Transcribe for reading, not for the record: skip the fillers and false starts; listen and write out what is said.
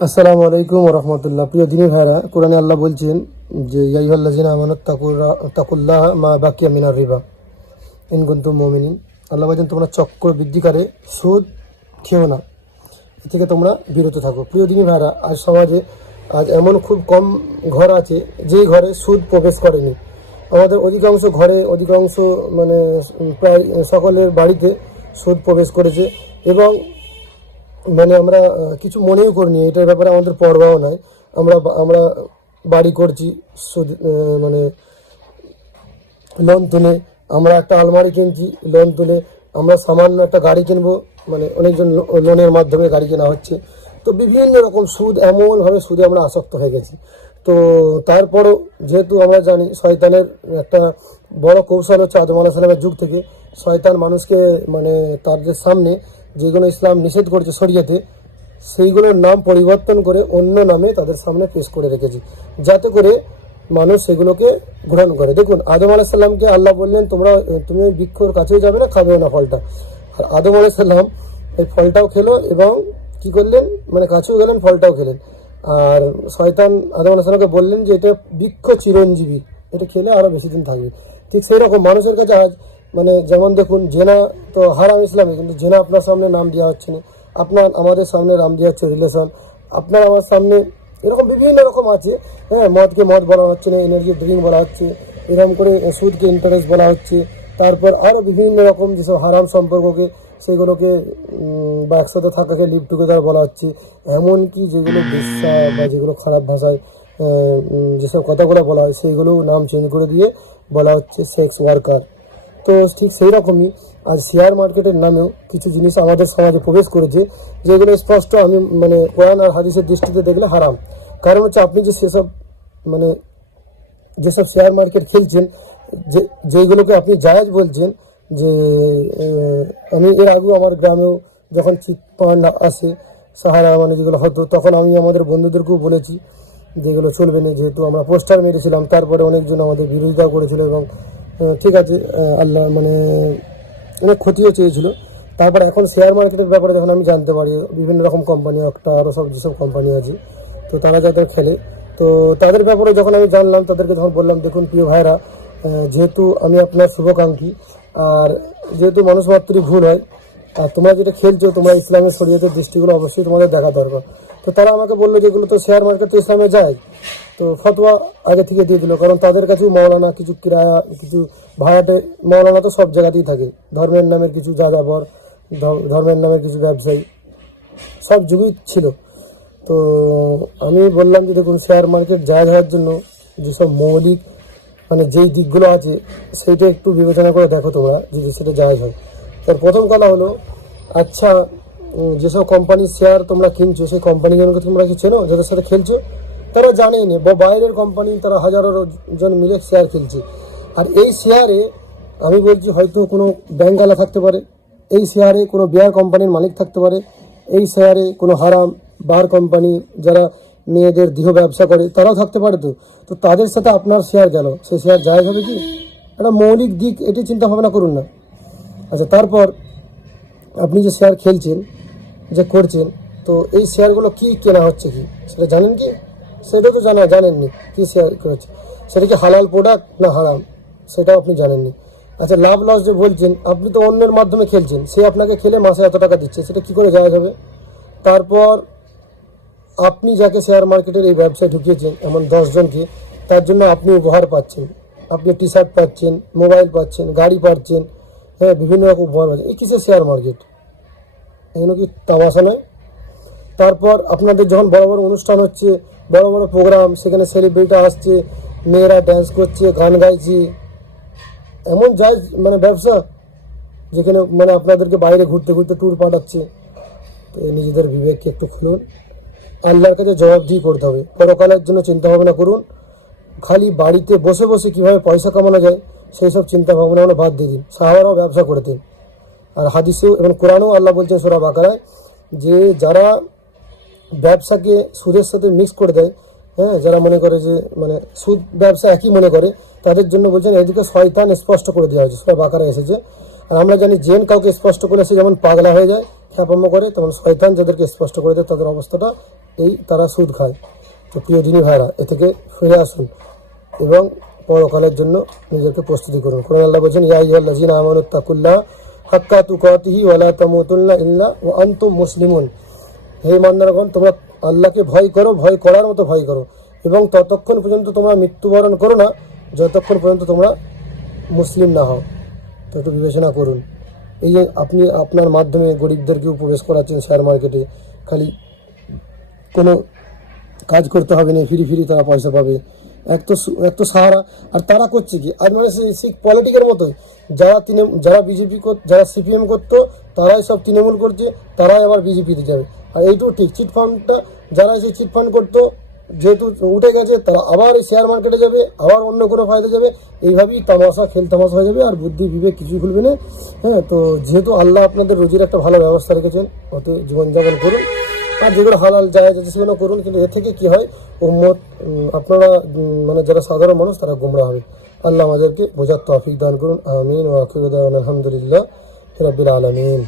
আসসালামু আলাইকুম ওয়া রাহমাতুল্লাহ। প্রিয় দিনী ভাইরা, কোরআনে আল্লাহ বলছেন যে ইয়া আইয়ুহাল্লাযিনা আমানু তাকুল্লাহা মা বাকিয়া মিনার রিবা ইন কুনতুম মুমিনিন। আল্লাহ বলছেন তোমরা চক্র বৃদ্ধিকারে সুদ খেও না, এ থেকে তোমরা বিরত থাকো। প্রিয় দিনী ভাইরা, আজ সমাজে এমন খুব কম ঘর আছে যেই ঘরে সুদ প্রবেশ করেনি। আমাদের অধিকাংশ ঘরে, অধিকাংশ মানে প্রায় সকলের বাড়িতে সুদ প্রবেশ করেছে এবং মানে আমরা কিছু মনেও করিনি, এটার ব্যাপারে আমাদের পরবাও নাই। আমরা আমরা বাড়ি করছি সুদ মানে লোন তুলে, আমরা একটা আলমারি কিনছি লোন তুলে, আমরা সামান্য একটা গাড়ি কিনবো, মানে অনেকজন লোনের মাধ্যমে গাড়ি কেনা হচ্ছে। তো বিভিন্ন রকম সুদ, এমনভাবে সুদে আমরা আসক্ত হয়ে গেছি। তো তারপরও যেহেতু আমরা জানি শয়তানের একটা বড় কৌশল হচ্ছে আদম আলাইহিস সালামের যুগ থেকে শয়তান মানুষকে মানে তাদের সামনে যেগুলো ইসলাম নিষেধ করেছে শরীয়তে, সেইগুলোর নাম পরিবর্তন করে অন্য নামে তাদের সামনে পেশ করে রেখেছি, যাতে করে মানুষ সেগুলোকে গ্রহণ করে। দেখুন, আদম আলাইহিস সালামকে আল্লাহ বললেন তুমি বৃক্ষর কাছেও যাবে না, খাবেও না ফলটা। আর আদম আলাইহিস সালাম এই ফলটাও খেলো এবং কি করলেন, মানে কাছেও গেলেন, ফলটাও খেলেন। আর শয়তান আদম আলাইহিস সালামকে বললেন যে এটা বৃক্ষ চিরঞ্জীবী, এটা খেলে আরও বেশি দিন থাকবে। ঠিক সেই রকম মানুষের কাছে আজ মানে যেমন দেখুন, জেনা তো হারাম ইসলামে, কিন্তু জেনা আপনার সামনে নাম দেওয়া হচ্ছে না, আমাদের সামনে নাম দেওয়া হচ্ছে রিলেশন, আপনার আমার সামনে এরকম বিভিন্ন রকম আছে। হ্যাঁ, মদকে মদ বলা হচ্ছে না, এনার্জি ড্রিঙ্ক বলা হচ্ছে, এরকম করে সুদকে ইন্টারেস্ট বলা হচ্ছে। তারপর আরও বিভিন্ন রকম যেসব হারাম সম্পর্ককে, সেগুলোকে বা একসাথে থাকাকে লিভ টুগেদার বলা হচ্ছে। এমনকি যেগুলো বেশ্যা বা যেগুলো খারাপ ভাষায় যেসব কথাগুলো বলা হয়, সেইগুলো নাম চেঞ্জ করে দিয়ে বলা হচ্ছে সেক্স ওয়ার্কার। তো ঠিক সেই রকমই আজ শেয়ার মার্কেটের নামেও কিছু জিনিস আমাদের সমাজে প্রবেশ করেছে, যেগুলো স্পষ্ট আমি মানে কোরআন আর হাদিসের দৃষ্টিতে দেখলে হারাম। কারণ হচ্ছে আপনি যে মানে যেসব শেয়ার মার্কেট খেলছেন, যেইগুলোকে আপনি জায়েজ বলছেন, যে আমি এর আগেও আমার গ্রামেও যখন চিট ফান্ড আসে সাহারা মানে যেগুলো হতো, তখন আমি আমাদের বন্ধুদেরকেও বলেছি যেগুলো চলবে না, যেহেতু আমরা পোস্টার মেরেছিলাম। তারপরে অনেকজন আমাদের বিরোধিতাও করেছিল এবং ঠিক আছে আল্লাহ মানে অনেক ক্ষতিও চেয়েছিল। তারপর এখন শেয়ার মার্কেটের ব্যাপারে যখন আমি জানতে পারি, বিভিন্ন রকম কোম্পানি, একটা আরও সব যেসব কোম্পানি আছে, তো তারা যাদের খেলে, তো তাদের ব্যাপারে যখন আমি জানলাম, তাদেরকে যখন বললাম দেখুন প্রিয় ভাইরা, যেহেতু আমি আপনার শুভাকাঙ্ক্ষী, আর যেহেতু মানুষ মাত্রই ভুল হয়, আর তোমরা যেটা খেলছো, তোমরা ইসলামের শরীয়তের দৃষ্টিগুলো অবশ্যই তোমাদের দেখা দরকার। তো তারা আমাকে বললো যেগুলো তো শেয়ার মার্কেট তো ইসলামে যায়, তো ফতোয়া আগে থেকে দিয়ে দিল। কারণ তাদের কাছেও মৌলানা কিছু কিরায়া, কিছু ভাড়াটে, মৌলানা তো সব জায়গাতেই থাকে, ধর্মের নামের কিছু যাযাবর, ধর্মের নামের কিছু ব্যবসায়ী সব যুগই ছিল। তো আমি বললাম যে দেখুন, শেয়ার মার্কেট জায়জ হওয়ার জন্য যেসব মৌলিক মানে যেই দিকগুলো আছে, সেইটা একটু বিবেচনা করে দেখো তোমরা, যদি সেটা জায়জ হয়। তার প্রথম কথা হলো, আচ্ছা যেসব কোম্পানির শেয়ার তোমরা কিনছো, সেই কোম্পানিগুলোকে তোমরা কি চেনো যাদের সাথে খেলছো? তারা জানেই না, বা বাইরের কোম্পানি, তারা হাজারো জন মিলে শেয়ার খেলছে। আর এই শেয়ারে আমি বলছি হয়তো কোনো ব্যাংকওয়ালা থাকতে পারে, এই শেয়ারে কোনো বিয়ার কোম্পানির মালিক থাকতে পারে, এই শেয়ারে কোনো হারাম বার কোম্পানি যারা মেয়েদের দেহ ব্যবসা করে তারাও থাকতে পারে। তো তাদের সাথে আপনার শেয়ার গেল, সেই শেয়ার জায়েজ হবে কি? একটা মৌলিক দিক, এটি চিন্তা ভাবনা করুন না। আচ্ছা, তারপর আপনি যে শেয়ার খেলছেন, যে করছেন, তো এই শেয়ারগুলো কি কেনা হচ্ছে কি সেটা জানেন কি? সেটা তো জানেননি কি শেয়ার হচ্ছে, সেটা কি হালাল প্রোডাক্ট না হারাম, সেটাও আপনি জানেননি। আচ্ছা, লাভ লস যে বলছেন, আপনি তো অন্যের মাধ্যমে খেলছেন, সে আপনাকে খেলে মাসে এত টাকা দিচ্ছে, সেটা কি করে জায়েজ হবে? তারপর আপনি যাকে শেয়ার মার্কেটের এই ব্যবসায় ঢুকিয়েছেন, এমন 10 জনকে, তার জন্য আপনি উপহার পাচ্ছেন, আপনি টি শার্ট পাচ্ছেন, মোবাইল পাচ্ছেন, গাড়ি পাচ্ছেন, হ্যাঁ, বিভিন্ন রকম উপহার পাচ্ছেন। এই কিসের শেয়ার মার্কেট? এগুলো কি তামাশা নয়? তারপর আপনাদের যখন বড় বড় অনুষ্ঠান হচ্ছে, বড় বড় প্রোগ্রাম, সেখানে সেলিব্রিটি আসছে, মেয়েরা ড্যান্স করছে, গান গাইছে, এমন যায় মানে ব্যবসা, যেখানে মানে আপনাদেরকে বাইরে ঘুরতে ঘুরতে ট্যুর পাঠাচ্ছে। তো নিজেদের বিবেককে একটু খুলুন, আল্লাহর কাছে জবাবদিহি করতে হবে, পরকালের জন্য চিন্তা ভাবনা করুন। খালি বাড়িতে বসে বসে কীভাবে পয়সা কামানো যায় সেই সব চিন্তা ভাবনাগুলো বাদ দিয়ে দিন। সাহাবারাও ব্যবসা করতেন। আর হাদিসেও এবং কোরআনেও আল্লাহ বলছেন সূরা বাকারায়, যে যারা ব্যবসাকে সুদের সাথে মিক্স করে দেয়, হ্যাঁ, যারা মনে করে যে মানে সুদ ব্যবসা একই মনে করে, তাদের জন্য বলছেন এদিকে শয়তান স্পষ্ট করে দেওয়া হয়েছে, সূরা বাকারায় এসেছে। আর আমরা জানি জেন কাউকে স্পষ্ট করে সে যেমন পাগলা হয়ে যায়, খ্যাপাম্য করে, তেমন শয়তান যাদেরকে স্পষ্ট করে দেয় তাদের অবস্থাটা এই, তারা সুদ খায়। তো প্রিয় দিনী ভাইরা, এ থেকে ফিরে আসুন এবং পরকালের জন্য নিজেকে প্রস্তুতি করুন। কোরআন আল্লাহ বলছেন, ইয়া আইয়ুহাল্লাযীনা আমানুত্তাকুল্লাহ হাক্কা তুকাতিহি ওয়া লা তামুতুন্না ইল্লা ওয়া আনতুম মুসলিমুন। হে ইমানদারগণ, তোমরা আল্লাহকে ভয় করো, ভয় করার মতো ভয় করো, এবং ততক্ষণ পর্যন্ত তোমরা মৃত্যুবরণ করো না যতক্ষণ পর্যন্ত তোমরা মুসলিম না হও। তো একটু বিবেচনা করুন। এই যে আপনি আপনার মাধ্যমে গরিবদেরকেও প্রবেশ করাচ্ছেন শেয়ার মার্কেটে, খালি কোনো কাজ করতে হবে না, ফ্রি ফ্রি তারা পয়সা পাবে, এক তো সাহারা। আর তারা করছে কি, আর মানে সেই পলিটিকের মতোই, যারা বিজেপি যারা সিপিএম করতো তারাই সব তৃণমূল করছে, তারাই আবার বিজেপিতে যাবে। আর এইটাও ঠিক, চিটফান্ডটা যারা সেই চিটফান্ড করতো যেহেতু উঠে গেছে, তারা আবার এই শেয়ার মার্কেটে যাবে, আবার অন্য কোনো ফায়দা যাবে। এইভাবেই তামাশা খেল তামাশা হয়ে যাবে, আর বুদ্ধি বিবেক কিছুই খুলবে না। হ্যাঁ, তো যেহেতু আল্লাহ আপনাদের রোজির একটা ভালো ব্যবস্থা রেখেছেন, অত জীবনযাপন করুন, আর যেগুলো হালাল জায়েজ আছে সেগুলো করুন। কিন্তু এ থেকে কি হয়, উম্মত আপনারা মানে যারা সাধারণ মানুষ তারা গোমরা হবে। আল্লাহ আমাদেরকে বোঝার তৌফিক দান করুন। আমিন ওয়া আখিরু দাওয়ানা আলহামদুলিল্লাহি রাব্বিল আলামিন।